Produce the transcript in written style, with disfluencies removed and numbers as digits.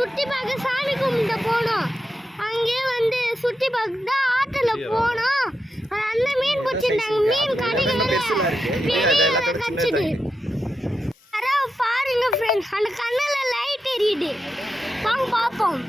சுற்றி பார்க்க சாமி கும்பிட்டு போனோம். அங்கேயே வந்து சுற்றி பார்க்க தான் ஆற்றுல போனோம். ஒரு அண்ணன் மீன் பிடிச்சிருந்தாங்க. மீன் கடிக்கல, பெரிய கடிச்சிது. யாராவது பாருங்க ஃப்ரெண்ட்ஸ், அந்த கண்ணில் லைட் எரியுது. வாங்க பார்ப்போம்.